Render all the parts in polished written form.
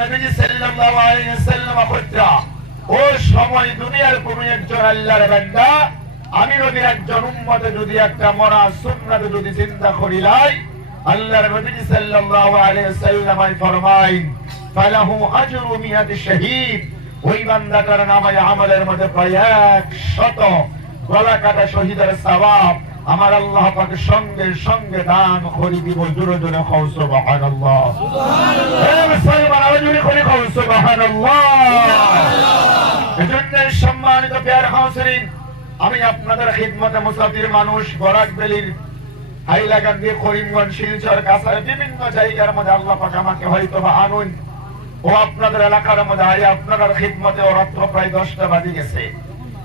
নবীজি সাল্লাল্লাহু আলাইহি ওয়াসাল্লাম কইতা ও সময় দুনিয়ার কোন একজন আল্লাহর বান্দা আমি নবীর একজন উম্মতে যদি একটা মরা সুন্নাত যদি চিন্তা করিলাই আল্লাহর নবীজি সাল্লাল্লাহু আলাইহি ওয়াসাল্লাম ফরমাইন ফালাহু আজরু মিয়াত শাহীদ ওই বান্দাটার নামে আমলের মধ্যে প্রায় 100 গলা কাটা শহীদের সওয়াব আমার আল্লাহ পাক সঙ্গে সঙ্গে দান করে দিব। জোরে জোরে কও সুবহানাল্লাহ, সুবহানাল্লাহ। হে মুসলমান জোরে করে কও সুবহানাল্লাহ। এজন্য সম্মানিত প্রিয় হাজিরিন, আমি আপনাদের খিদমতে মুসাফির মানুষ বরাকবেলির হাইলাকান্দি করিমগঞ্জ শিলচর কাছার বিভিন্ন জায়গার মধ্যে আল্লাহ পাক আমাকে হয়তো বা আনুন ও আপনাদের এলাকার মধ্যে আই আপনাদের খিদমতে ও রাত্র প্রায় 10টা বাজে গেছে।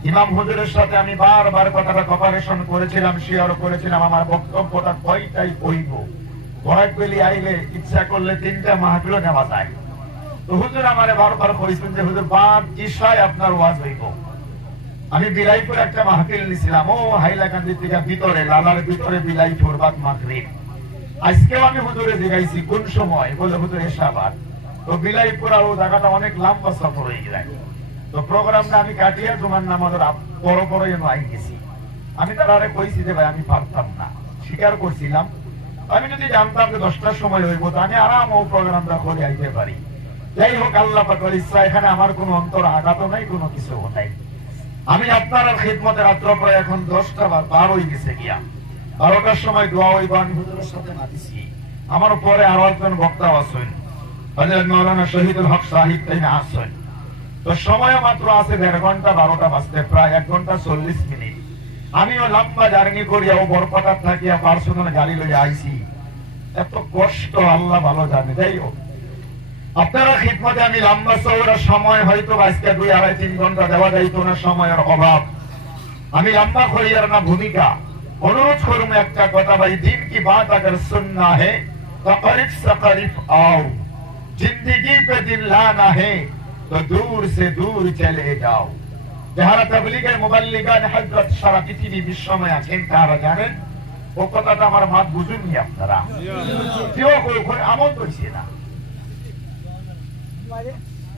ইমাম হুজুরের সাথে আমি বারবার কথাটা কপারেশন করেছিলাম, শেয়ার করেছিলাম আমার বক্তব্যটা কয়টাই কইব। বরাকবেলি আইলে ইচ্ছা করলে 3টা মাহফিলও নেওয়া যায়। তো হুজুর আমারে বারবার কইছেন যে হুজুর বাদ ইশায় আপনার ওয়াজ হইব। আমি বিলাইপুর একটা মাহফিল নিছিলাম ও হাইলাকান্দি থেকে ভিতরে লালার ভিতরে বিলাইপুর বাদ মাগরিব। আজকেও আমি হুজুরে জিগাইছি কোন সময়, বলে হুজুর এশাবাদ। তো বিলাইপুর আর ও জায়গাটা অনেক লম্বা সফর হয়ে যায়। তো প্রোগ্রামটা আমি কাটিয়ে তোমার নামাজের পর আই গেছি। আমি তারা কইছি যে ভাই আমি পারতাম না, স্বীকার করছিলাম। আমি যদি জানতাম যে 10টার সময় হইব তো আমি আরাম ও প্রোগ্রামটা করে আইতে পারি। যাই হোক আল্লাহ পাকের ইচ্ছা, এখানে আমার কোনো অন্তর আঘাত নাই, কোনো কিছু নাই। আমি আপনার খিদমতে রাত্র প্রায় এখন 10টা বার হয়ে গেছে গিয়া 12টার সময় দোয়া হইব আমি হুজুরের সাথে নাচিছি। আমার পরে আরো একজন বক্তা আছেন হযরত মাওলানা শহীদুল হক সাহিব তাই আসেন। তো সময় মাত্র আছে 1.5 ঘন্টা, 12টা বাজতে প্রায় 1 ঘন্টা 40 মিনিট। আমিও লম্বা জার্নি করিয়া ও বরপাটার থাকিয়া পার্সোনাল গাড়ি লইয়া আইছি। এত কষ্ট আল্লাহ ভালো জানে। যাই হোক আপনারা খিদমতে আমি লম্বা চৌড়া সময় হয়তো আজকে 2, 2.5, 3 ঘন্টা দেওয়া যাইতো না, সময়ের অভাব। আমি লম্বা করিয়ার না ভূমিকা অনুরোধ করুম একটা কথা, ভাই দিন কি বাত अगर सुनना है तो करीब से करीब आओ, जिंदगी पे दिल लाना है तो दूर से दूर चले जाओ। যারা তাবলীগের মুবাল্লিগান হযরত সারা পৃথিবী বিশ্বময় আছেন তারা জানেন ও কথাটা আমার মাত বুঝুননি আপনারা। কেউ কই আমল করছে না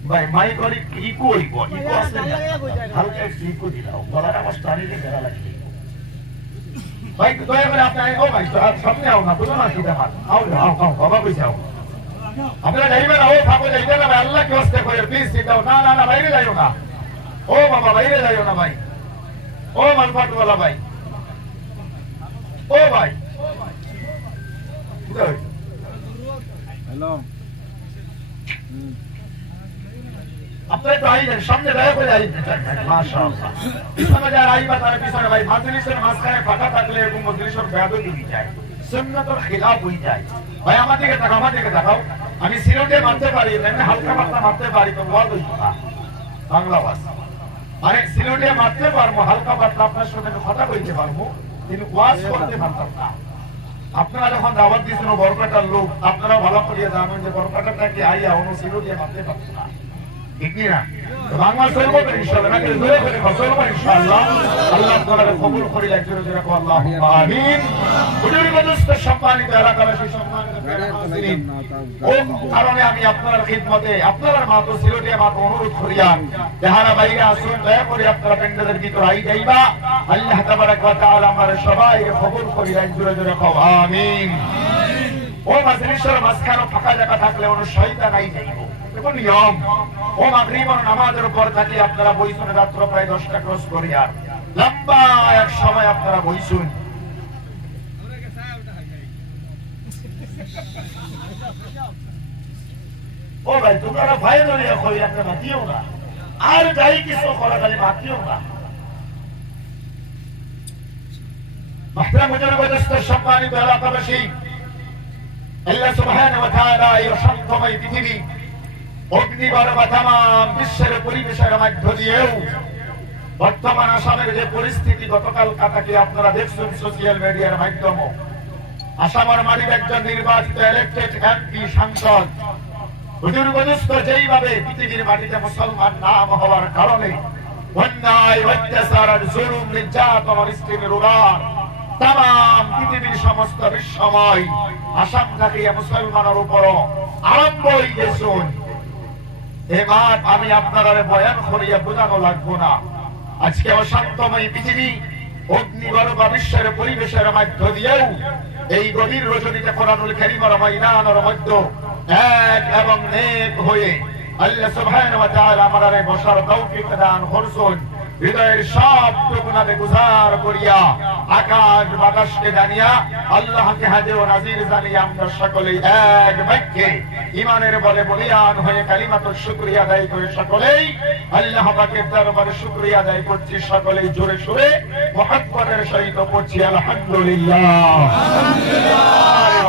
ভাই, মাই করি ইকো হইব, ইকো আছে না, হালকা ইকো দিলাও, গলার আওয়াজ টানিলে গলা লাগবে। ভাই দয়া করে আপনি ও ভাই সামনে আও না, বুঝো না কি ব্যাপার, আও আও আও বাবা কই যাও, আপনারা যাইবেন, ও থাকো যাইবেন না ভাই, আল্লাহ কি ওয়াস্তে করে প্লিজ সিটাও। না না না বাইরে যাইও না, ও বাবা বাইরে যাইও না ভাই, ও মালপাটওয়ালা ভাই, ও ভাই হ্যালো আপনারা তো আইলেন, সামনে দয়া করে আইলেন। মাশাআল্লাহ পিছনে যারা আইবা তারা পিছনে ভাই, মাজলিসের মাঝখানে ফাঁকা থাকলে এরকম মজলিসের বেয়াদবি হয়ে যায়, সুন্নাতের খিলাফ হয়ে যায়। ভাই আমার দিকে তাকাও, আমার দিকে তাকাও। আমি সিলেটে মারতে পারি, এমনি হালকা পাতলা মারতে পারি, তো ওয়াজ হইতো না বাংলা ওয়াজ। আরে সিলেটে মারতে পারবো হালকা পাতলা, আপনার সাথে কথা কইতে পারবো, কিন্তু ওয়াজ করতে পারতাম না। আপনারা যখন দাওয়াত দিয়েছেন বরকাটার লোক, আপনারা ভালো করিয়া জানেন যে বরকাটাটা কি আইয়া অন্য সিলেটে মারতে পারতো না, ঠিক না? বাংলা চলবো তো ইনশাআল্লাহ, নাকি জোরে করে চলবো ইনশাআল্লাহ। আল্লাহ তাআলা কবুল করি, একজোরে জোরে কও আল্লাহুম্মা আমিন। হুজুরি মজলিস সম্মানিত এলাকাবাসী, সম্মানিত হাজিরিন, ও কারণে আমি আপনার খিদমতে আপনার মাতো সিলেটে মাতো অনুরোধ করিয়া যাহারা বাইরে আসুন দয়া করে আপনারা প্যান্ডেলের ভিতর আই যাইবা। আল্লাহ তাবারাক ওয়া তাআলা আমাদের সবাইকে কবুল করি, একজোরে জোরে কও আমিন। ও মজলিসের মাঝখানে ফাঁকা জায়গা থাকলে কোনো শয়তান আই যাইব, দেখুন নিয়ম। ও মাগরিবের নামাজের উপর থাকি আপনারা বইসুন রাত্র প্রায় 10টা ক্রস করি, আর লম্বা এক সময় আপনারা বইসুন। ও ভাই তোমরা ভাই ধরিয়া কই আপনি মাতিও না, আর যাই কিছু করা খালি মাতিও না। মাহতারাম মুজরিদ সম্মানিত এলাকাবাসী, আল্লাহ সুবহানাহু ওয়া তাআলা এই শান্তময় পৃথিবী অগ্নিবার বা তাম বিশ্বের পরিবেশের মধ্য দিয়েও বর্তমান আসামের যে পরিস্থিতি, গতকাল কাটাকে আপনারা দেখছেন সোশ্যাল মিডিয়ার মাধ্যমে। আসামের মাটির একজন নির্বাচিত ইলেক্টেড এমপি সাংসদ হুজুর গদুস্ত যেইভাবে পৃথিবীর মাটিতে মুসলমান নাম হওয়ার কারণে অন্যায়, অত্যাচার, জুলুম, নির্যাতন, স্ত্রীর উড়ান তাম পৃথিবীর সমস্ত বিশ্বময় আসাম থেকে মুসলমানের উপর আরম্ভ হয়ে গেছেন। এ মাঠ আমি আপনারা বয়ান করিয়া বোঝানো লাগবো না। আজকে অশান্তময় পৃথিবী অগ্নিগর্ভ বিশ্বের পরিবেশের মধ্য দিয়েও এই গভীর রজনীতে কোরআনুল কারীমের ময়দানের মধ্যে এক এবং নেক হয়ে আল্লাহ সুবহানাহু ওয়া তাআলা আমাদের বসার তৌফিক দান করুন। হৃদয়ের সব টুকনাকে গুজার করিয়া আকাশ বাতাসকে জানিয়া আল্লাহকে হাজে ও নাজির জানিয়া আমরা সকলেই এক বাক্যে ইমানের বলে বলিয়ান হয়ে কালিমাতুল শুকরিয়া আদায় করে সকলেই আল্লাহ পাকের দরবারে শুকরিয়া আদায় করছি। সকলেই জোরে সুরে মুহাব্বতের সহিত পড়ছি আলহামদুলিল্লাহ।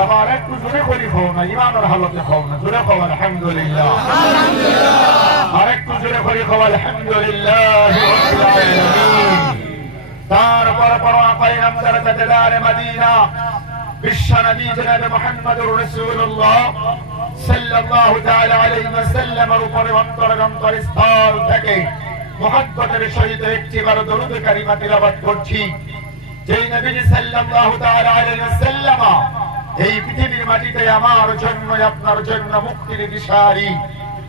আবার একটু জোরে করি খাও না, ইমানের হালতে খাও না, জোরে খাও আলহামদুলিল্লাহ। আর একটু জোরে করি খাও আলহামদুলিল্লাহ। তারপর পরোয়া পাইলাম দরজাদার মদিনা বিশ্ব নবী জনাব মুহাম্মদুর রাসূলুল্লাহ সাল্লাল্লাহু তাআলা আলাইহি ওয়াসাল্লামের উপরে অন্তরস্থল থেকে মুহাব্বতের সহিত একটিবার দরুদ কারিমা তিলাওয়াত করছি। যেই নবী সাল্লাল্লাহু তাআলা আলাইহি ওয়াসাল্লাম এই পৃথিবীর মাটিতে আমার জন্য আপনার জন্য মুক্তির দিশারি,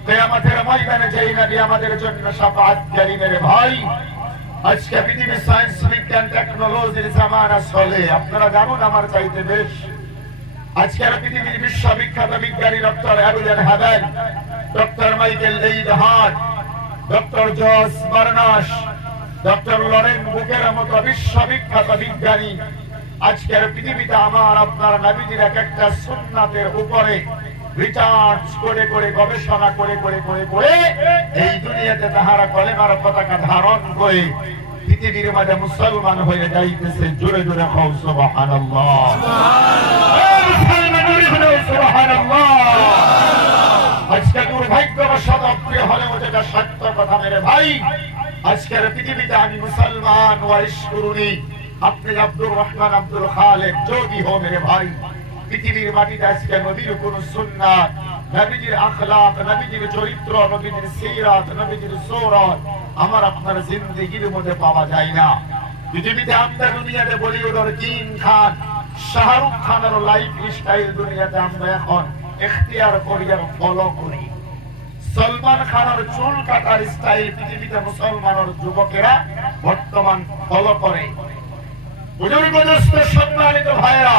কিয়ামতের ময়দানে যেই নবী আমাদের জন্য শাফাআতকারী। মেরে ভাই, আজকে পৃথিবীর সায়েন্স বিজ্ঞান টেকনোলজির জামানা চলে, আপনারা জানুন আমার চাইতে বেশ। আজকের পৃথিবীর বিশ্ববিখ্যাত বিজ্ঞানী ডক্টর অ্যারুলেন হ্যাবেল, ডক্টর মাইকেল লেইডহার্ট, ডক্টর জর্জ বার্নাস, ডক্টর লরেন বুকের মতো বিশ্ববিখ্যাত বিজ্ঞানী আজকের পৃথিবীতে আমার আপনার নবীজির এক একটা সুন্নাতের উপরে রিসার্চ করে করে গবেষণা করে করে করে করে এই দুনিয়াতে তাহারা কলেমার পতাকা ধারণ করে পৃথিবীর মাঝে মুসলমান হয়ে যাইতেছে। জোরে জোরে খাও সুবহানাল্লাহ, সুবহানাল্লাহ। আজকে দুর্ভাগ্যবশত প্রিয় হলেও যেটা সত্য কথা মেরে ভাই, আজকের পৃথিবীতে আমি মুসলমান ওয়ারিশ করুনি, আপনি আব্দুর রহমান আব্দুল খালেক যোগী হো মেরে ভাই, পৃথিবীর মাটিতে আজকে নবীর কোন সুন্নাত, নবীজির আখলাক, নবীজির চরিত্র, নবীজির সিরাত, নবীজির সূরত আমার আপনার জিন্দেগির মধ্যে পাওয়া যায় না। পৃথিবীতে আমরা দুনিয়াতে বলিউডের কিং খান, শাহরুখ খানের লাইফ স্টাইল দুনিয়াতে আমরা এখন ইখতিয়ার করি আর ফলো করি। সলমান খানের চুল কাটার স্টাইল পৃথিবীতে মুসলমানের যুবকেরা বর্তমান ফলো করে। বুজুর্গদোস্ত সম্মানিত ভাইরা,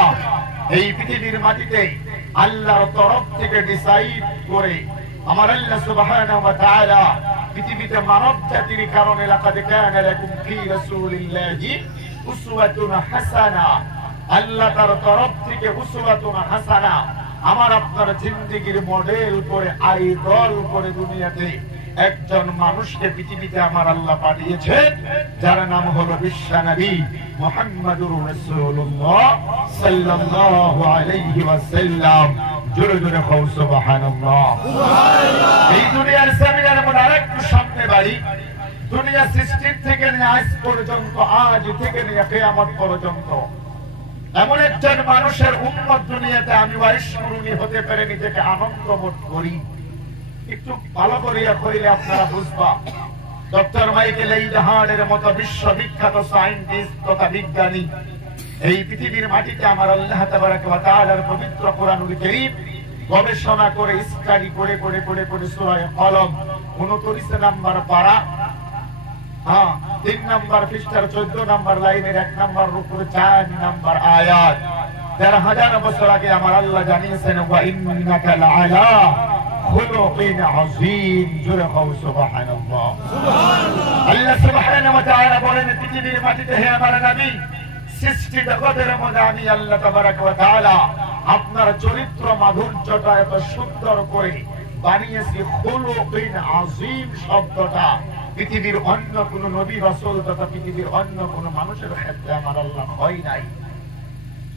এই পৃথিবীর মাটিতে আল্লাহর তরফ থেকে ডিসাইড করে আমার আল্লাহ সুবহানাহু ওয়া তাআলা পৃথিবীতে মানব জাতির কারণে লাকাদ কানা লাকুম ফি রাসূলিল্লাহি উসওয়াতুন হাসানা, আল্লাহ তার তরফ থেকে উসওয়াতুন হাসানা আমার আপনার জিন্দেগির মডেল করে আইডল করে দুনিয়াতে একজন মানুষকে পৃথিবীতে আমার আল্লাহ পাঠিয়েছেন, যার নাম হলো বিশ্বনবী মুহাম্মদুর রাসূলুল্লাহ সাল্লাল্লাহু আলাইহি ওয়াসাল্লাম। জোরে জোরে খাও সুবহানাল্লাহ, সুবহানাল্লাহ। এই দুনিয়ার জমিনের মধ্যে আরেকটু সামনে বাড়ি, দুনিয়া সৃষ্টির থেকে নিয়ে আজ পর্যন্ত, আজ থেকে নিয়ে কিয়ামত পর্যন্ত এমন একজন মানুষের উম্মত দুনিয়াতে আমি ওয়ারিশ করুনি হতে পারে নিজেকে আনন্দ বোধ করি। একটু ভালো করিয়া কইলে আপনারা বুঝবা, ডক্টর মাইকেল লেইডহার্টের মতো বিশ্ববিখ্যাত সায়েন্টিস্ট তথা বিজ্ঞানী এই পৃথিবীর মাটিতে আমার আল্লাহ তাবারাক ওয়া তাআলার পবিত্র কোরআনুল কারীম গবেষণা করে স্টাডি করে করে করে করে সূরা কলম 29 নম্বর পারা, 3 নম্বর পৃষ্ঠার 14 নম্বর লাইনের 1 নম্বর রুকুর 4 নম্বর আয়াত 13,000 বছর আগে আমার আল্লাহ জানিয়েছেন ওয়া ইন্নাকা লাআলা খুলুকিন আযীম। জোরে খাও সুবহানাল্লাহ, সুবহানাল্লাহ। আল্লাহ সুবহানাহু ওয়া তাআলা বলেন পৃথিবীর মাটিতে হে আমার নবী, সৃষ্টি জগতের মধ্যে আমি আল্লাহ তাবারাক ওয়া তাআলা আপনার চরিত্র মাধুর্যটা এত সুন্দর করে বানিয়েছি। খুলুকিন আযীম শব্দটা পৃথিবীর অন্য কোন নবী রাসূল তথা পৃথিবীর অন্য কোন মানুষের ক্ষেত্রে আমার আল্লাহ হয় নাই।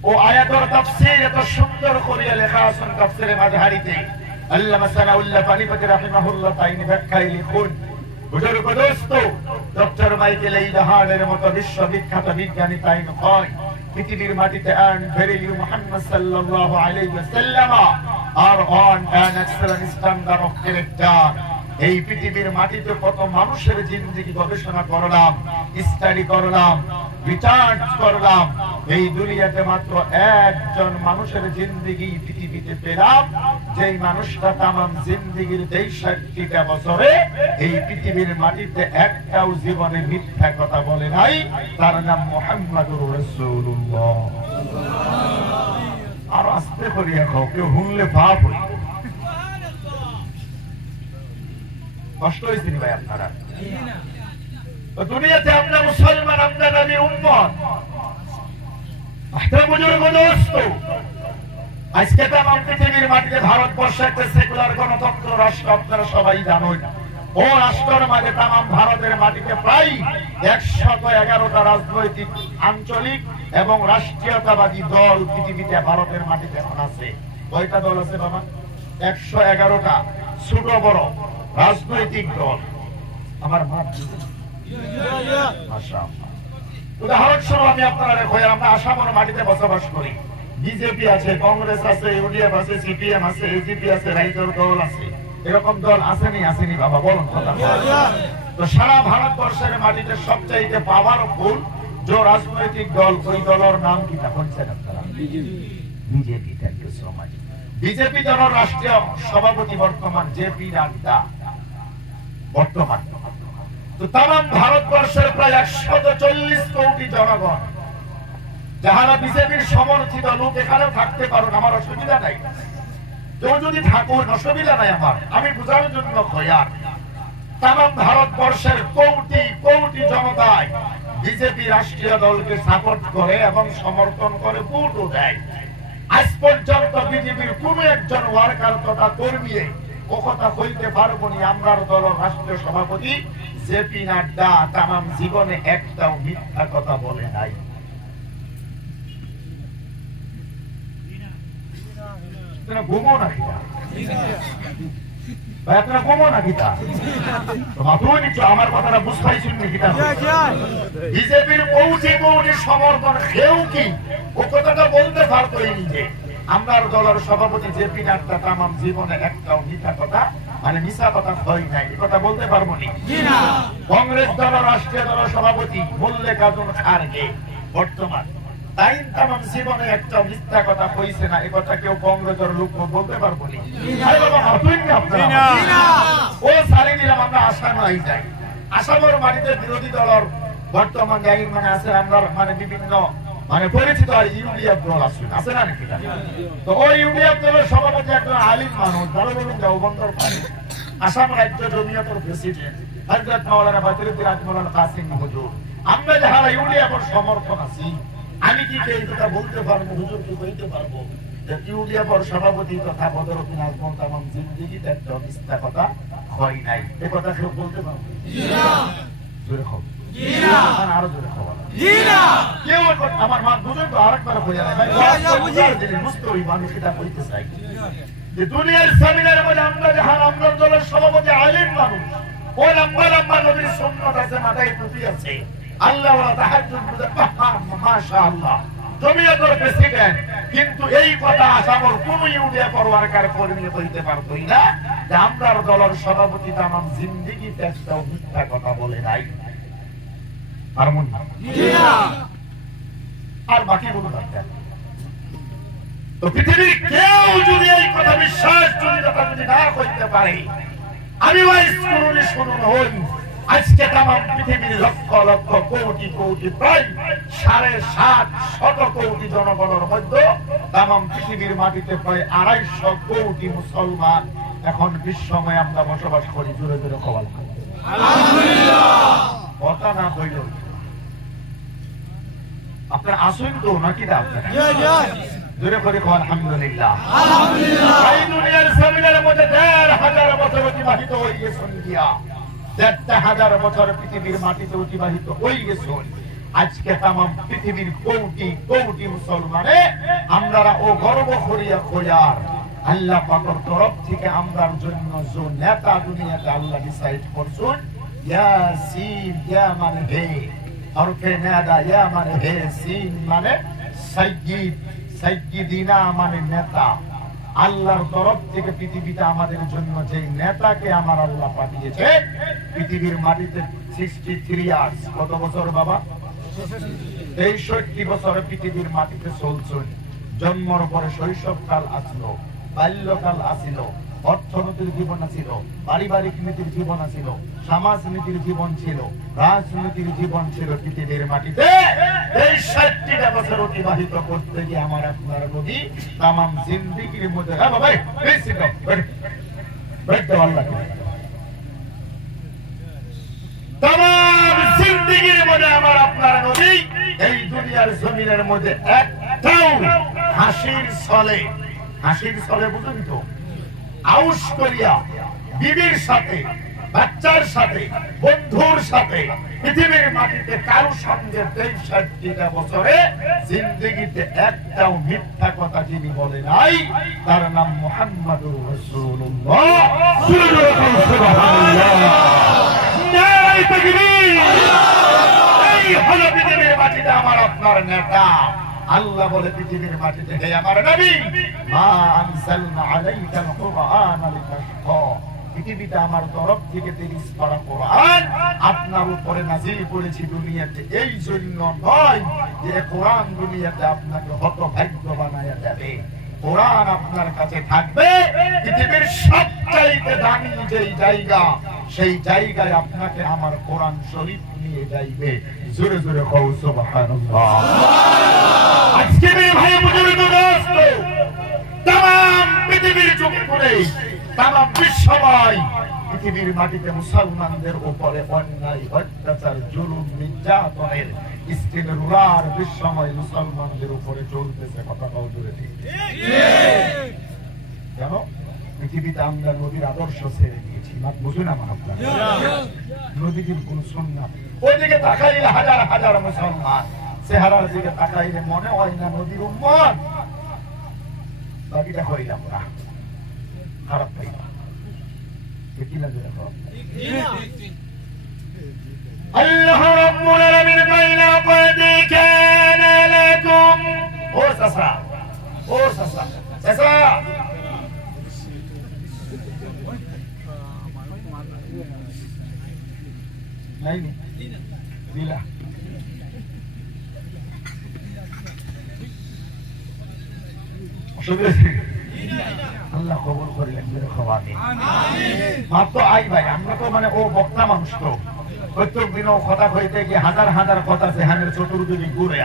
ও আয়াতের তাফসীর এত সুন্দর করে লেখা আছে তাফসীরে মাযহারিতে, আল্লামা সানাউল্লাহ ফানিপতি রাহিমাহুল্লাহ তাইনি ব্যাখ্যায় লিখুন, বুজুর্গ দোস্ত ডক্টর মাইকেল লেইডহার্টের মতো বিশ্ববিখ্যাত বিজ্ঞানী তাইন কয় পৃথিবীর মাটিতে and verily Muhammad sallallahu alayhi wa sallam are on an excellent standard of character. এই পৃথিবীর মাটিতে কত মানুষের জিন্দেগি গবেষণা করলাম, স্টাডি করলাম, রিসার্চ করলাম, এই দুনিয়াতে মাত্র একজন মানুষের জিন্দেগি পৃথিবীতে পেলাম, যেই মানুষটা তামাম জিন্দেগির ৬৩টা বছরে এই পৃথিবীর মাটিতে একটাও জীবনে মিথ্যা কথা বলে নাই, তার নাম মুহাম্মাদুর রাসূলুল্লাহ। আর আস্তে করিয়া খাও, কেউ হুনলে পাপ হই। কষ্ট হয়েছে ভাই আপনারা? দুনিয়াতে আমরা মুসলমান, আমরা নবীর উম্মত। আজকে তামাম পৃথিবীর মাটিতে ভারতবর্ষ একটা সেকুলার গণতন্ত্র রাষ্ট্র, আপনারা সবাই জানেন। ও রাষ্ট্রের মাঝে তামাম ভারতের মাটিতে প্রায় ১১১টা রাজনৈতিক, আঞ্চলিক এবং রাষ্ট্রীয়তাবাদী দল পৃথিবীতে ভারতের মাটিতে এখন আছে। কয়টা দল আছে বাবা? ১১১টা ছোট বড় রাজনৈতিক দল। আমার উদাহরণস্বরূপ আমি আপনারা আমরা আসামের মাটিতে বসবাস করি। বিজেপি আছে, কংগ্রেস আছে, ইউডিএফ আছে, সিপিএম আছে, এজিপি আছে, রাইজর দল আছে। এরকম দল আসেনি? আসেনি বাবা, বলুন কথা। তো সারা ভারতবর্ষের মাটিতে সবচাইতে পাওয়ারফুল যে রাজনৈতিক দল, ওই দলের নাম কি বলছেন আপনারা? BJP. Thank you so much. BJP দলের রাষ্ট্রীয় সভাপতি বর্তমান জেপি নাড্ডা বর্তমান। তো তামাম ভারতবর্ষের প্রায় ১৪০ কোটি জনগণ, যাহারা বিজেপির সমর্থিত লোক, এখানেও থাকতে পারুন, আমার অসুবিধা নাই। কেউ যদি থাকুন, অসুবিধা নাই আমার, আমি বোঝানোর জন্য খয়ার। তামাম ভারতবর্ষের কোটি কোটি জনতায় বিজেপি রাষ্ট্রীয় দলকে সাপোর্ট করে এবং সমর্থন করে, ভোটও দেয়। আজ পর্যন্ত বিজেপির কোন একজন ওয়ার্কার তথা কর্মী ও কথা কইতে পারবো নি আমরার দলের রাষ্ট্রীয় সভাপতি জেপি নাড্ডা তামাম জীবনে একটাও মিথ্যা কথা বলে নাই। ঘুমো নাকি আপনারা ঘুমো নাকি? আমার কথাটা বুঝতেই শুননি কিনা? বিজেপির কোটি কোটি সমর্থন খেয়েও কি ও কথাটা বলতে পারতো নিজে? আমরার দলের সভাপতি জেপি নাড্ডা তামাম জীবনে একটাও মিথ্যা কথা, মানে মিথ্যা কথা হয় নাই, এ কথা বলতে পারবো নি। কংগ্রেস দলের রাষ্ট্রীয় দলের সভাপতি মল্লিকার্জুন খাড়গে বর্তমান, তাই তামাম জীবনে একটা মিথ্যা কথা কইছে না, এ কথা কেউ কংগ্রেসের লোক বলতে পারবো নি। ও সারি দিলাম আমরা আসাম আই যাই। আসামের বাড়িতে বিরোধী দলের বর্তমান জায়গা মানে আছে, আমরা মানে বিভিন্ন মানে পরিচিত ইউডিএফ দল আছে না নাকি? তো ওই ইউডিএফ দলের সভাপতি একজন আলিম মানুষ, বড় বড় দেওবন্দর পানি, আসাম রাজ্য জমিয়তের প্রেসিডেন্ট হযরত মাওলানা বদরুদ্দিন আজমল কাসিম হুজুর। আমরা যারা ইউডিএফের সমর্থক আছি, আমি কি এই কথা বলতে পারবো, হুজুর কি বলতে পারবো যে ইউডিএফের সভাপতি তথা বদরুদ্দিন আজমল তামাম জিন্দেগিতে একটা মিথ্যা কথা হয় নাই, এ কথা কেউ বলতে পারবো? জোরে হোক আরো জোরে খাওয়া কেউ আমার মা বুঝুন তো আরেকবার হয়ে যায় বুঝতে ওই মানুষ এটা বলতে চাই যে দুনিয়ার সামিনের মধ্যে আমরা যাহার আমরা দলের সভাপতি আলিম মানুষ, ও লম্বা লম্বা নবীর সুন্নাত আছে, মাথায় টুপি আছে, আল্লাহ তাহাজ্জুদ পড়ে, মাশাআল্লাহ জমিয়তের প্রেসিডেন্ট, কিন্তু এই কথা আসামর কোন ইউডিএফ ওয়ার্কার কর্মী কইতে পারতই না যে আমরার দলের সভাপতি তামাম জিন্দেগিতে একটাও মিথ্যা কথা বলে নাই। আর বাকি বলুন তো পৃথিবীর কেউ যদি এই কথা বিশ্বাস যদি না করতে পারে, আমি শুনুন হই আজকে তামাম পৃথিবীর লক্ষ লক্ষ কোটি কোটি প্রায় ৭৫০ কোটি জনগণের মধ্যে তামাম পৃথিবীর মাটিতে প্রায় ২৫০ কোটি মুসলমান এখন বিশ্বময় আমরা বসবাস করি। জোরে জোরে খবর কথা না হইল আপনার আসুন তো নাকি না? আপনার জোরে করে আলহামদুলিল্লাহ। এই দুনিয়ার জমিনের মধ্যে ১৫০০ বছর অতিবাহিত হয়ে গেছেন, ১৫০০ বছর পৃথিবীর মাটিতে অতিবাহিত হয়ে গেছেন। আজকে তামাম পৃথিবীর কোটি কোটি মুসলমানে আমরা ও গর্ব করিয়া খোঁজার আল্লাহ পাকের তরফ থেকে আমরার জন্য যে নেতা দুনিয়াতে আল্লাহ ডিসাইড করছেন, ইয়াসিন ইয়া মানে হে, হরফে নাদা ইয়া মানে হে, সিন মানে সাইয়্যিদ, সাইয়্যিদিনা মানে নেতা, আল্লাহর তরফ থেকে পৃথিবীতে আমাদের জন্য যে নেতাকে আমার আল্লাহ পাঠিয়েছে, পৃথিবীর মাটিতে 63 ইয়ার্স, কত বছর বাবা? 63 বছর পৃথিবীর মাটিতে চলছেন। জন্মর পরে শৈশবকাল আসলো, বাল্যকাল আসিল, অর্থনীতির জীবন ছিল, পারিবারিক নীতির জীবন ছিল, সমাজ নীতির জীবন ছিল, রাজনীতির জীবন ছিল। পৃথিবীর মাটিতে এই 60টা বছর অতিবাহিত করতে গিয়ে আমার আপনার নবী তামাম জিন্দেগির মধ্যে তামাম জিন্দেগির মধ্যে আমার আপনার নবী এই দুনিয়ার জমিনের মধ্যে একটাও হাসির ছলে বুঝুন তো, আউশ করিয়া বিবির সাথে, বাচ্চার সাথে, বন্ধুর সাথে পৃথিবীর মাটিতে কারো সঙ্গে 63টা বছরে জিন্দেগিতে একটাও মিথ্যা কথা যিনি বলে নাই, তার নাম মুহাম্মাদুর রাসূলুল্লাহ। এই হলো পৃথিবীর মাটিতে আমার আপনার নেতা। আল্লাহ বলে পৃথিবীর মাটিতে, হে আমার নবী, মা আনজালনা আলাইকাল কুরআনা লিতাশকা, পৃথিবীতে আমার তরফ থেকে 30 পারা কোরআন আপনার উপরে নাযিল করেছি দুনিয়াতে এই জন্য নয় যে কোরআন দুনিয়াতে আপনাকে হতভাগ্য বানায়া দেবে। কোরআন আপনার কাছে থাকবে পৃথিবীর সবচাইতে দামি যেই জায়গা, সেই জায়গায় আপনাকে আমার কোরআন শরীফ নিয়ে যাইবে। জোরে জোরে কও সুবহানাল্লাহ। আজকে ভাই বুজুর্গ দোস্ত, তাম পৃথিবীর জমিনে, তাম বিশ্বময় পৃথিবীর মাটিতে মুসলমানদের উপরে অন্যায়, অত্যাচার, জুলুম, নির্যাতনের স্টিমের উড়ার বিশ্বময় মুসলমানদের উপরে চলতেছে। কথা কও জোরে ঠিক। কেন? পৃথিবীতে আমরা নদীর আদর্শ ছেড়ে দিয়েছি। বুঝুন আমার আপনার নদীর কোন সুন্নাত, ওইদিকে তাকাইলে হাজার হাজার মুসলমান, চেহারার দিকে তাকাইলে মনে হয় না নদীর উম্মত। বাকিটা করিলাম না, খারাপ পাইবা। আল্লাহ রাব্বুল আলামিন কইলা, قد كان لكم ও চাচা নাই দিলা আল্লাহ কবুল করিলেন। মাত্র আই ভাই, আমরা তো মানে ও বক্তা মানুষ, তো প্রত্যেক দিন ও কথা কইতে গিয়ে হাজার হাজার কথা জেহানের চতুর্দিকে ঘুরে।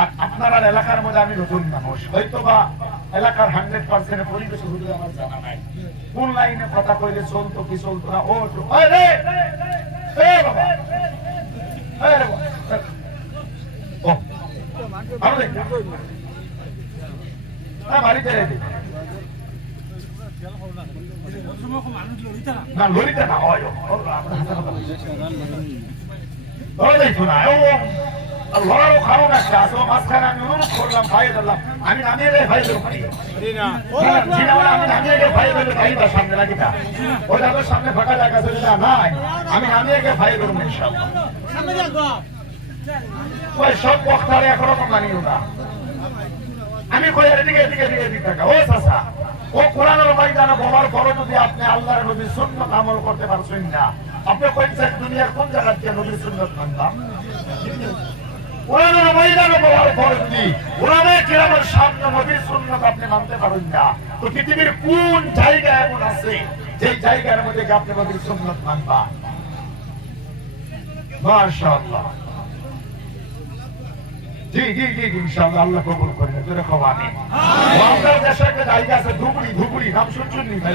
আর আপনার এলাকার মধ্যে আমি নতুন মানুষ, হয়তো বা এলাকার 100% পরিবেশ হুজুর আমার জানা নাই, কোন লাইনে কথা কইলে চলতো কি চলতো না। ও বাড়িতে না লড়িতে না হয় লড়ারও কারণ একটা আছে। মাঝখানে আমি অনুরোধ করলাম ভাই দিলাম, আমি নামিয়ে দেয় ভাই আমি নামিয়ে গিয়ে ভাই বলবো ভাইবার সামনে লাগি না, ওই তাদের সামনে ফাঁকা জায়গা চলে না নাই, আমি নামিয়ে গিয়ে ভাই করবো ইনশাআল্লাহ। ওই সব বক্তারে একরকম মানিও না, আমি কই এদিকে এদিকে এদিকে এদিকে থাকা। ও চাচা, ও কোরআনের ময়দানে বলার পরে যদি আপনি আল্লাহর নবীর সুন্নাত আমল করতে পারছেন না, আপনি কইছেন দুনিয়ার কোন জায়গা থেকে নবীর সুন্নাত মানলাম? কোরআনের ময়দানে বলার পরে যদি কোরআনে কিরামের সামনে নবীর সুন্নাত আপনি মানতে পারেন না, তো পৃথিবীর কোন জায়গা এমন আছে যে জায়গার মধ্যে আপনি নবীর সুন্নাত মানবা? মাশাআল্লাহ, জি জি জি ইনশাআল্লাহ, আল্লাহ কবুল করবে। জোরে কও আমিন। আমাদের দেশে একটা জায়গা আছে ধুবুড়ি, নাম শুনছেন নি ভাই?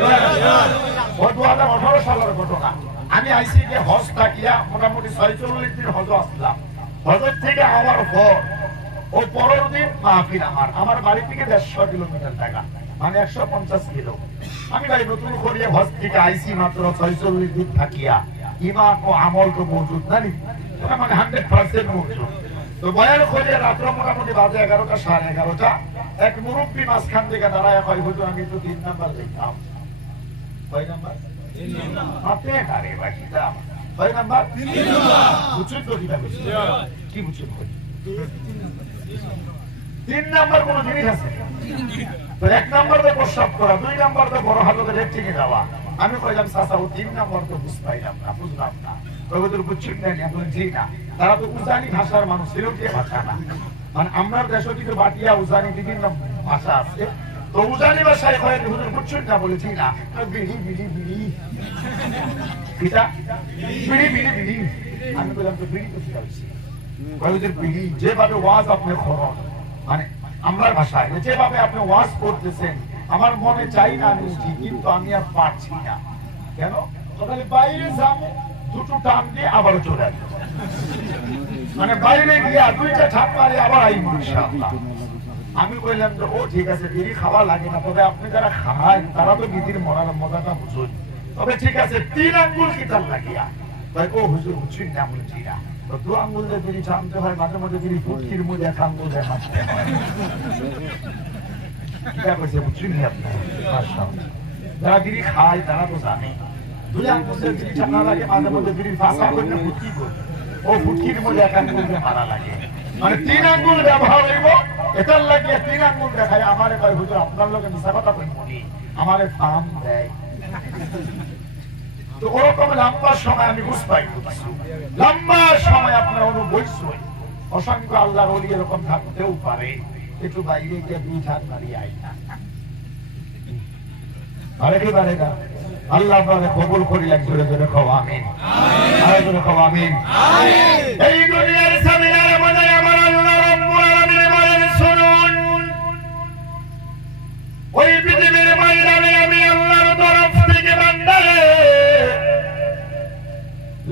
ও 2018 সালের ঘটনা। আমি আইসি যে হজ থাকিয়া মোটামুটি 46 দিন হজ আসলাম। হজের থেকে আমার পর ও পরের দিন মাহফিল। আমার বাড়ি থেকে 150 কিলোমিটার টাকা, মানে 150 কিলো। আমি ভাই নতুন করিয়া হজ থেকে আইসি মাত্র 46 দিন থাকিয়া, ইমান ও আমল তো মজুদ নানি, মানে 100% মজুদ। তো বয়ান করিয়া রাত্র মোটামুটি বাজে 11টা, 11:30। এক মুরব্বী মাঝখান থেকে দাঁড়ায় কয়, হুজুর আমি তো 3 নাম্বার দেখতাম। কয় নাম্বার? 3 নাম্বার। আপনি কারে বাকিটা কয় নাম্বার? 3 নাম্বার। বুঝছেন তো কিটা বেশি কি বুঝছেন? 3 নাম্বার কোন জিনিস আছে? তো 1 নাম্বার তো প্রস্রাব করা, 2 নাম্বার তো বড় হাজতে লেট্রিনে যাওয়া। আমি কইলাম চাচা ও 3 নাম্বার তো বুঝপাইলাম না, বুঝলাম না। ওদের বুঝছেন না, আমি জি না। তারা তো উজানি ভাষার মানুষ, শ্রীলঙ্কীয় ভাষা না। মানে আমরা দেশে কিন্তু বাটিয়া উজানি বিভিন্ন ভাষা আছে। তো উজানি ভাষায় কয় হুজুর বুঝছেন না, বলেছি না। বিড়ি বিড়ি বিড়ি কিটা বিড়ি বিড়ি বিড়ি। আমি বললাম তো বিড়ি তো শিখাচ্ছি। হুজুর বিড়ি যেভাবে ওয়াজ আপনি করেন, মানে আমার ভাষায় যেভাবে আপনি ওয়াজ করতেছেন, আমার মনে চাই না আমি উঠি, কিন্তু আমি আর পারছি না। কেন? তাহলে বাইরে যাবো, দুটো টান দিয়ে আবার চলে আসবো। মানে বাইরে গিয়ে 2টা ঠাপ মারে আবার আইব ইনশাআল্লাহ। আমি বললাম যে ও ঠিক আছে, বিড়ি খাওয়া লাগে না, তবে আপনি যারা খায় তারা তো বিড়ির মজাটা বুঝুন। তবে ঠিক আছে 3 আঙ্গুল কি তার লাগিয়া? তাই ও হুজুর বুঝছেন না, আমি ঠিক না। তো 2 আঙ্গুল দিয়ে বিড়ি টানতে হয়, মাঝে মাঝে বিড়ি ফুটকির মধ্যে 1 আঙ্গুল দিয়ে হাঁটতে হয়। এটা কইছে বুঝছেন না আপনারা? মাশাআল্লাহ। যারা বিড়ি খায় তারা তো জানে 2 আঙ্গুল দিয়ে বিড়ি টানা লাগে, মাঝে মাঝে বিড়ির ফাঁসা করে ফুটকি করে ও ফুটকির মধ্যে 1 আঙ্গুল দিয়ে মারা লাগে। মানে 3 আঙ্গুল ব্যবহার হইব, এটার লাগিয়ে 3 আঙ্গুল দেখায়। আমারে কয় হুজুর আপনার লোকে মিশা কথা কই বলি, আমারে ফার্ম দেয়। তো ওরকম লম্বা সময় আমি বুঝ পাই, লম্বা সময় আপনার অনুভূতি অসংখ্য আল্লাহর ওলি এরকম থাকতেও পারে। একটু বাইরে গিয়ে 2 ঠাক মারিয়ে আই না, পারে কি পারে না? আল্লাহ আপনাকে কবুল করিলেন। জোরে জোরে খাওয়া আমিন, আরে জোরে খাওয়া আমিন। এই দুনিয়ার সামিনার মধ্যে আমার আল্লাহ রাব্বুল আলামিন বলেন, শুনুন, ওই পৃথিবীর ময়দানে আমি আল্লাহর তরফ থেকে বান্দারে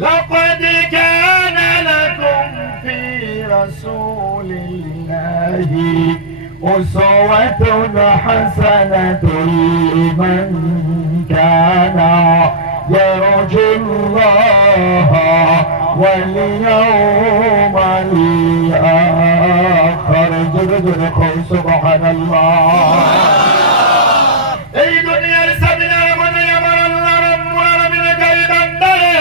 লাকাদ কানা লাকুম ফি রাসূলিল্লাহি উসওয়াতুন হাসানাতুন লিমান কানা ইয়ারজুল্লাহা ওয়াল ইয়াওমাল আখির। জোরে জোরে কও সুবহানাল্লাহ। এই দুনিয়ার সামিনার মধ্যে আমার আল্লাহ রাব্বুল আলামিনের গায়ে বান্দারে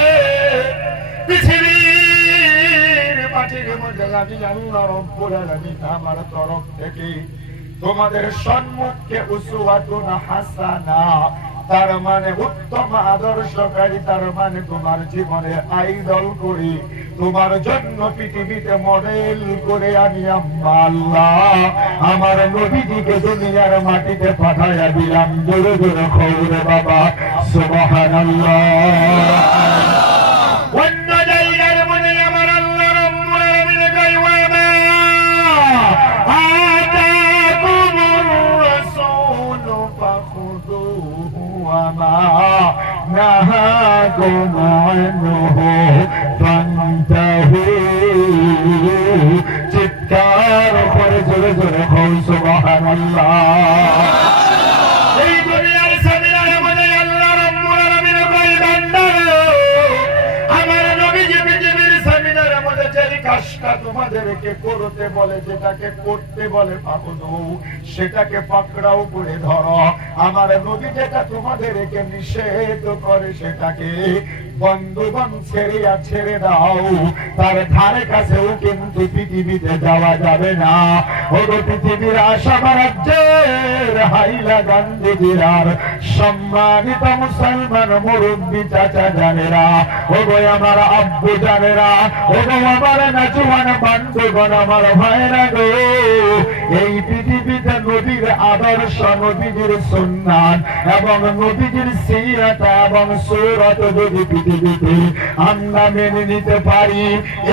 পৃথিবীর মাটির মধ্যে আমি আল্লাহ রাব্বুল আলামিন আমার তরফ থেকে তোমাদের সম্মুখে উসওয়াতুন হাসানা, তার মানে উত্তম আদর্শকারী, তার মানে তোমার জীবনে আইডল করি, তোমার জন্য পৃথিবীতে মডেল করে আমি আল্লাহ আমার নবীজিকে দুনিয়ার মাটিতে পাঠাইয়া দিলাম। জোরে জোরে খবরে বাবা সুবহানাল্লাহ। অন্য জায়গার মনে আমার আল্লাহ রাব্বুল আলামিন কয়, ওয়ামা আতাকুমুর রাসূলু ফাখুযুহু ওয়ামা নাহাকুম আনহু ফান্তাহু। চিৎকার করে জোরে জোরে কও সুবহানাল্লাহ। এই দুনিয়ার সামিনার মধ্যে আল্লাহ রাব্বুল আলামিন কয়, বান্দা আমার নবীজি পৃথিবীর সামিনার মধ্যে যে কাজটা তোমাদেরকে করতে বলে, যেটাকে করতে বলে পাকড়ো, সেটাকে পাকড়াও করে ধরো। আমার নবী যেটা তোমাদেরকে নিষেধ করে, সেটাকে বন্ধুগণ ছেড়ে দাও। তার ধারে কাছেও কিন্তু পৃথিবীতে যাওয়া যাবে না। ওগো পৃথিবীর আশা রাজ্যের হাইলা গান্ধী জেলার সম্মানিত মুসলমান মুরব্বী চাচা জানেরা, ওগো আমার আব্বু জানেরা, ওগো আমার নাজওয়ান বন্ধুগণ, আমার ভাইরা গো, এই পৃথিবীতে নবীর আদর্শ, নবীজির সুন্নাত এবং নবীজির সিরাত এবং সুরত যদি পৃথিবীতে আমরা মেনে নিতে পারি,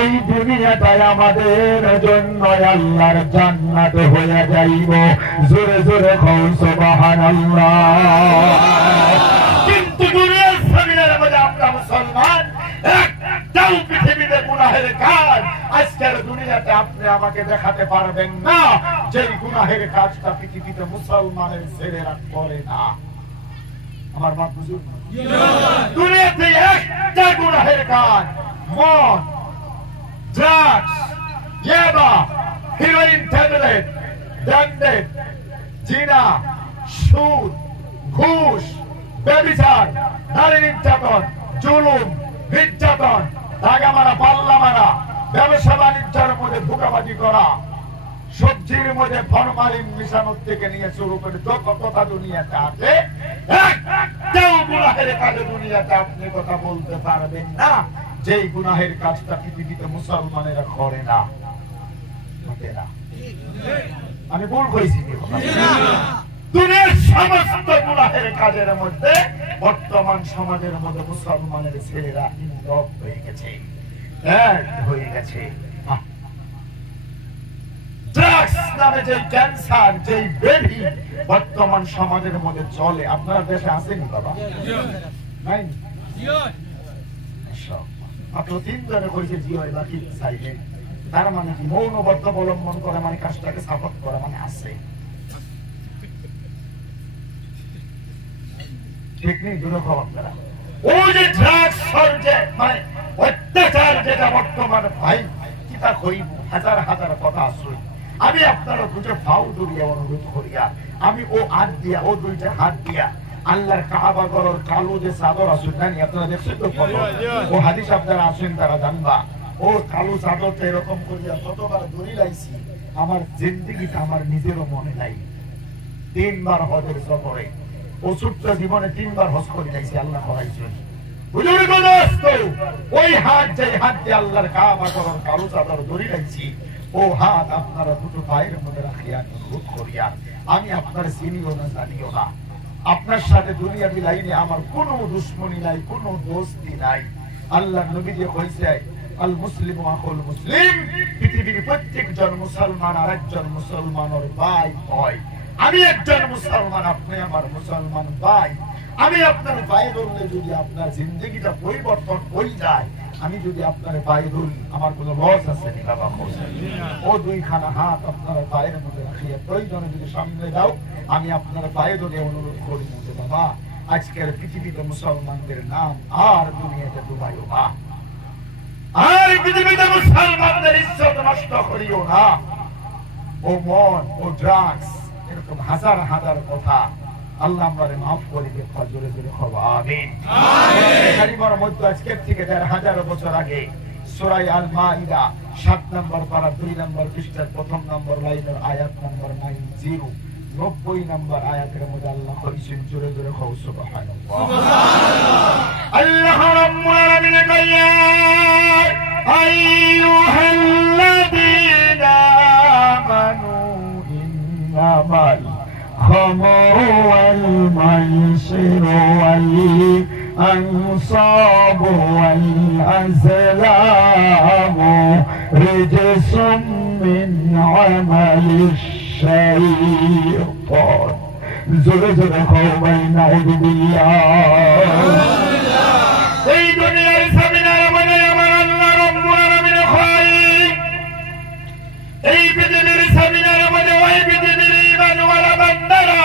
এই দুনিয়াটাই আমাদের জন্য আল্লাহর জান্নাত হয়ে যাইব। জোরে জোরে কও সুবহানাল্লাহ। কিন্তু দুনিয়ার সামিনার মধ্যে আমরা মুসলমান একটাও পৃথিবীতে গুনাহের কাজ আজকের দুনিয়াতে আপনি আমাকে দেখাতে পারবেন না যেই গুনাহের কাজটা পৃথিবীতে মুসলমানের ছেলেরা করে না। আমার বাপ বুঝুন, দুনিয়াতে একটা গুনাহের কাজ, মদ, ড্রাগস, ইয়াবা, হিরোইন ট্যাবলেট, ড্যান্ডেট, জিনা, সুদ, ঘুষ, ব্যভিচার, নারী নির্যাতন, জুলুম, নির্যাতন, দাগা মারা, পাল্লা মারা, ব্যবসা বাণিজ্যের মধ্যে ধোঁকাবাজি করা, সবজির মধ্যে ফরমালিন মিশানোর থেকে নিয়ে শুরু করে যত কথা দুনিয়াতে আছে, একটাও গুনাহের কাজে দুনিয়াতে আপনি কথা বলতে পারবেন না যেই গুনাহের কাজটা পৃথিবীতে মুসলমানেরা করে না। আমি ভুল কইছি? দুনিয়ার সমস্ত গুনাহের কাজের মধ্যে বর্তমান সমাজের মধ্যে মুসলমানের ছেলেরা ইনভলভ হয়ে গেছে, হয়ে গেছে। ড্রাগস নামে যে ক্যান্সার, যে ব্যাধি বর্তমান সমাজের মধ্যে চলে, আপনার দেশে আসেনি বাবা? নাই? মাত্র 3 জনে কইছে জি হয়, বাকি সাইলেন্ট। তার মানে কি? মৌনবদ্ধ অবলম্বন করে মানে কাজটাকে সাপোর্ট করা মানে আছে। ঠিক নেই? দুরকম আপনারা ওই যে ড্রাগস মানে অত্যাচার যেটা বর্তমান ভাই কি তা কইব, হাজার হাজার কথা আসুন। আমি আপনারা দুটো ফাউ দরিয়া অনুরোধ করিয়া, আমি ও হাত দিয়া, ও দুইটা হাত দিয়া আল্লাহর কাবা ঘরের কালো যে চাদর আসুন, জানি আপনারা দেখছেন তো ফটো, ও হাদিস আপনারা আসেন তারা জানবা, ও কালো চাদরটা এরকম করিয়া কতবার দড়ি লাইছি, আমার জিন্দেগিটা আমার নিজেরও মনে নাই। 3 বার হজের সফরে, ও ছোট্ট জীবনে 3 বার হজ করে যাইছি, আল্লাহ করাইছেন। ওই হাত, যে হাত দিয়ে আল্লাহর কাবা ঘরের কালো চাদর দড়ি লাইছি, ও হাত আপনারা দুটো পায়ের মধ্যে রাখিয়া অনুরোধ করিয়া, আমি আপনার চিনিও না জানিও না, আপনার সাথে দুনিয়াবি লাইনে আমার কোনো দুশ্মনী নাই, কোনো দোস্তি নাই। আল্লাহ নবী যে কইছে আল মুসলিম আখুল মুসলিম, পৃথিবীর প্রত্যেকজন মুসলমান আরেকজন মুসলমানের ভাই হয়। আমি একজন মুসলমান, আপনি আমার মুসলমান ভাই। আমি আপনার ভাই ধরলে যদি আপনার জিন্দগিটা পরিবর্তন হয়ে যায়, আমি যদি আপনার ভাই ধরি, আমার কোনো লস আছে নি বাবা? ও 2খানা হাত আপনার পায়ের মধ্যে রাখিয়া প্রয়োজনে যদি সামনে দাও, আমি আপনার পায়ে ধরে অনুরোধ করি যে বাবা, আজকের পৃথিবীতে মুসলমানদের নাম আর দুনিয়াতে ডুবাইও না, আর পৃথিবীতে মুসলমানদের ইজ্জত নষ্ট করিও না। ও মন, ও ড্রাগস, এরকম হাজার হাজার কথা আল্লাহ আমাদের মাফ করে দিক, জোরে জোরে খবর আমিন। কারিমার মধ্যে আজকের থেকে 1500 বছর আগে সূরা আল মাইদা 7 নম্বর পারা 2 নম্বর পৃষ্ঠার 1 নম্বর লাইনের আয়াত নম্বর 90, 90 নম্বর আয়াতের মধ্যে আল্লাহ কইছেন, জোরে জোরে খবর সুবহানাল্লাহ। আল্লাহ রাব্বুল আলামিন কইয়া, আইয়ুহাল্লাযীনা আমানু ইন্নামাল الخمر والميسر والأنصاب والأزلام رجس من عمل الشيطان زلزل قومي نعوذ بالله এই দুনিয়ার সামিনার মনে আমার আল্লাহ রাব্বুল আলামিন খাই এই পৃথিবীর সামিনার মনে ওই পৃথিবীর ইমানওয়ালা বান্দারা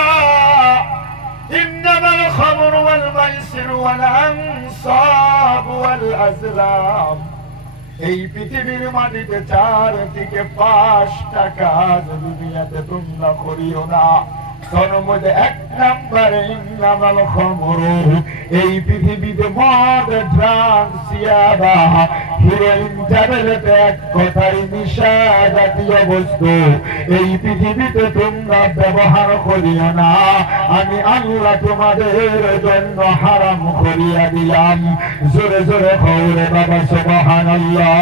ইন্নামাল খামরু ওয়াল মাইসিরু ওয়াল আনসাব ওয়াল আজলাম এই পৃথিবীর মাটিতে চারদিকে 5টা কাজ দুনিয়াতে তোমরা করিও না। তার মধ্যে 1 নম্বরে ইন্নামাল খামরু, এই পৃথিবীতে মদ, ড্রাগস, ইয়াবা, হিরোইন, ট্যাবলেট, এক কথায় নিশা জাতীয় বস্তু এই পৃথিবীতে তোমরা ব্যবহার করিও না। আমি আল্লাহ তোমাদের জন্য হারাম করিয়া দিলাম। জোরে জোরে কওরে বাবা সুবহানাল্লাহ।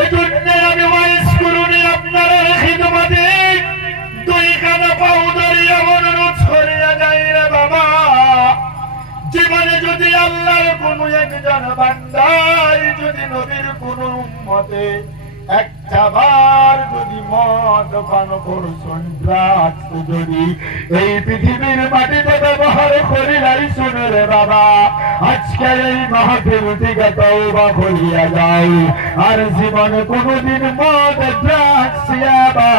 এই জন্য আমি ওয়াইজ করুনি আপনারা খিদমতে 2 খানা পাও ধরিয়া অনুরোধ করিয়া যাই রে বাবা, জীবনে যদি আল্লাহর কোন একজন বান্দাই যদি নবীর কোন উম্মতে একটাবার যদি মদ পান করছেন, ড্রাগস যদি এই পৃথিবীর মাটিতে ব্যবহার করিলাই, শুনে রে বাবা, আজকে এই মাহফিল থেকে তওবা করিয়া যাও, আর জীবনে কোনদিন মদ, ড্রাগস, ইয়াবা,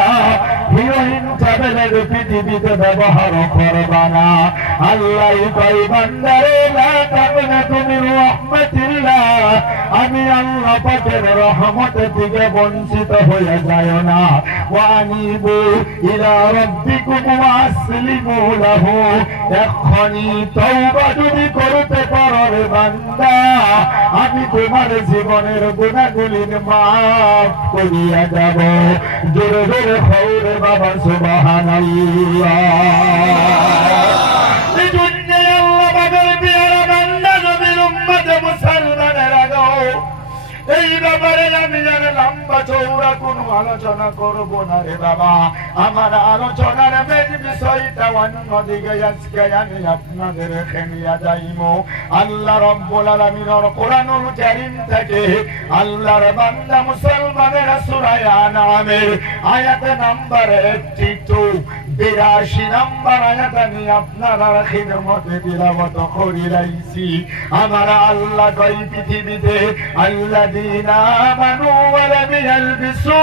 হিরোইন, ট্যাবলেট পৃথিবীতে ব্যবহার করবা না। আল্লাহ কই বান্দারে লা তাকনাতু মিন রাহমাতিল্লাহ, আমি আল্লাহ পাকের রহমত থেকে বঞ্চিত হয়ে যায় না। ওয়ানিবু ইলা রাব্বিকুম ওয়াসলিমু লাহু, এখনি তওবা যদি করতে পারো রে বান্দা, আমি তোমার জীবনের গুনাহগুলি মাফ করিয়া যাব। জোরে জোরে হৌরে বাবা সুবহানাল্লাহ। এই দুনিয়ায় আল্লাহ পাকের পেয়ারা বান্দা নবীর উম্মতে মুসলমানেরা গো, এই ব্যাপারে আমি যেন লম্বা চৌড়া কোনো আলোচনা করবো না রে বাবা। আমার আলোচনার মেন বিষয়টা অন্যদিকে আজকে আমি আপনাদের খেলিয়া যাইব। আল্লাহ রাব্বুল আলামিনের কোরআনুল কারীম থেকে আল্লাহর বান্দা মুসলমানের সূরা আনআমের আয়াত নাম্বার 82 82 নাম্বার আয়াত আমি আপনার খিদমতে তিলাওয়াত করি লাইছি। আমার আল্লাহ কই পৃথিবীতে আল্লাযীনা আমানু ওয়া লাম ইয়ালবিসু